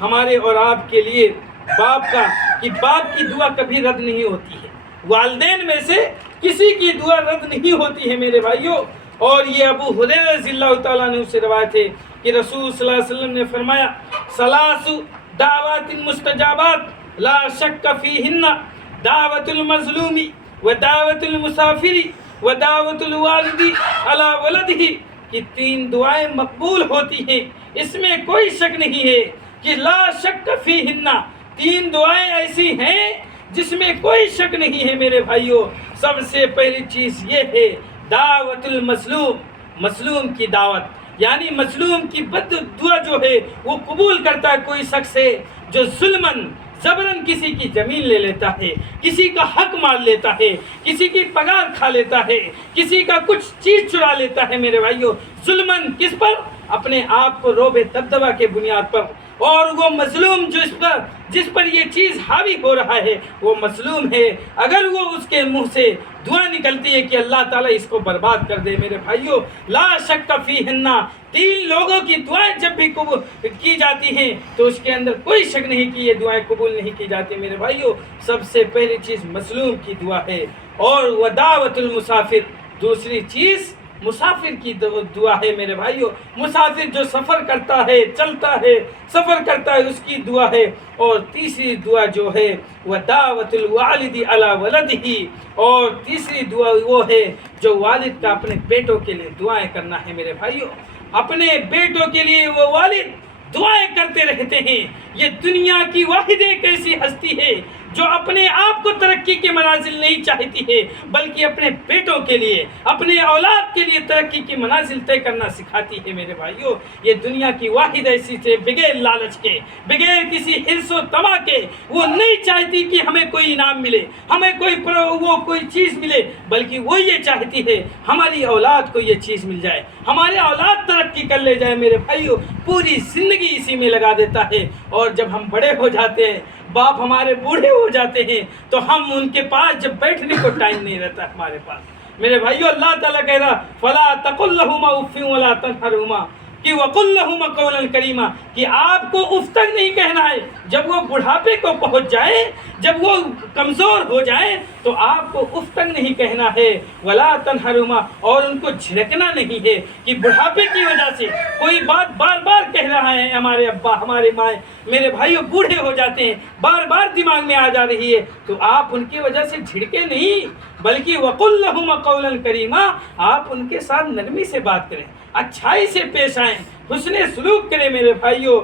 ہمارے اور آپ کے لیے باپ کی دعا کبھی رد نہیں ہوتی ہے، والدین میں سے کسی کی دعا رد نہیں ہوتی ہے میرے بھائیوں۔ اور یہ ابو ہریرہ رضی اللہ تعالیٰ عنہ سے روایت ہے کہ رسول صلی اللہ علیہ وسلم نے فرمایا ثلاث دعوات مستجابات لا شک فیہن دعوت المظلوم ودعوت المسافر ودعوت الوالد علی ولدہ، کہ 3 دعائیں مقبول ہوتی ہیں، اس میں کوئی شک نہیں ہے کہ لا شک فیہن، 3 دعائیں ایسی ہیں جس میں کوئی شک نہیں ہے میرے بھائیوں۔ سب سے پہلی چیز یہ ہے دعوت المظلوم، مظلوم کی دعوت، یعنی مظلوم کی بد دعا جو ہے وہ قبول کرتا ہے کوئی شخص ہے جو ظلماً زبراً کسی کی زمین لے لیتا ہے، کسی کا حق مار لیتا ہے، کسی کی پگار کھا لیتا ہے، کسی کا کچھ چیز چرا لیتا ہے میرے بھائیوں، ظلماً کس پر؟ اپنے آپ کو روب دبدبہ کے بنیاد پر۔ اور وہ مظلوم جس پر یہ چیز حاوی ہو رہا ہے وہ مظلوم ہے، اگر وہ اس کے منہ سے دعا نکلتی ہے کہ اللہ تعالیٰ اس کو برباد کر دے میرے بھائیوں، لا شک فیہن، 3 لوگوں کی دعائیں جب بھی قبول کی جاتی ہیں تو اس کے اندر کوئی شک نہیں کہ یہ دعائیں قبول نہیں کی جاتی میرے بھائیوں۔ سب سے پہلی چیز مظلوم کی دعا ہے، اور ودعوت المسافر، دوسری چیز مسافر کی دعا ہے میرے بھائیوں۔ مسافر جو سفر کرتا ہے، چلتا ہے، سفر کرتا ہے، اس کی دعا ہے۔ اور تیسری دعا جو ہے وہ دعوت الوالد علی ولدہ، اور تیسری دعا وہ ہے جو والد کا اپنے بیٹوں کے لیے دعائیں کرنا ہے میرے بھائیوں۔ اپنے بیٹوں کے لیے وہ والد دعائیں کرتے رہتے ہیں۔ یہ دنیا کی واحد ایک ایسی ہستی ہے جو اپنے آپ کو ترقی کے منازل نہیں چاہتی ہے، بلکہ اپنے بیٹوں کے لیے، اپنے اولاد کے لیے ترقی کی منازل طے کرنا سکھاتی ہے میرے بھائیوں۔ یہ دنیا کی واحد ایسی ہے بغیر لالچ کے، بغیر کسی حرص و طمع کے، وہ نہیں چاہتی کہ ہمیں کوئی انعام ملے، ہمیں کوئی چیز ملے، بلکہ وہ یہ چاہتی ہے ہماری اولاد کو یہ چیز مل جائے، ہمارے اولاد ترقی کر لے جائے میرے بھائیوں۔ پوری زندگی اسی میں لگا دیتا ہے، اور جب ہم بڑے ہو جاتے ہیں، باپ ہمارے بوڑھے ہو جاتے ہیں، تو ہم ان کے پاس جب بیٹھنے کو ٹائم نہیں رہتا ہمارے پاس میرے بھائیو۔ اللہ تعالیٰ کہہ رہا فلا تقل لہما اف ولا تنہرہما، کہ وقل لہما قولا کریما، کہ آپ کو اف تک نہیں کہنا ہے، جب وہ بڑھاپے کو پہنچ جائے، جب وہ کمزور ہو جائے تو آپ کو اف تک نہیں کہنا ہے، ولا تنہرہما، اور ان کو جھڑکنا نہیں ہے کہ بڑھاپے کی وجہ سے کوئی بات بار بار کہہ رہا ہے، ہمارے ابا ہمارے مائیں میرے بھائیوں بوڑھے ہو جاتے ہیں، بار بار دماغ میں آ جا رہی ہے، تو آپ ان کی وجہ سے جھڑکے نہیں، بلکہ وقل لہما قولا کریما، آپ ان کے ساتھ نرمی سے بات کریں، اچھائی سے پیش آئیں، حسن سلوک کریں میرے بھائیوں۔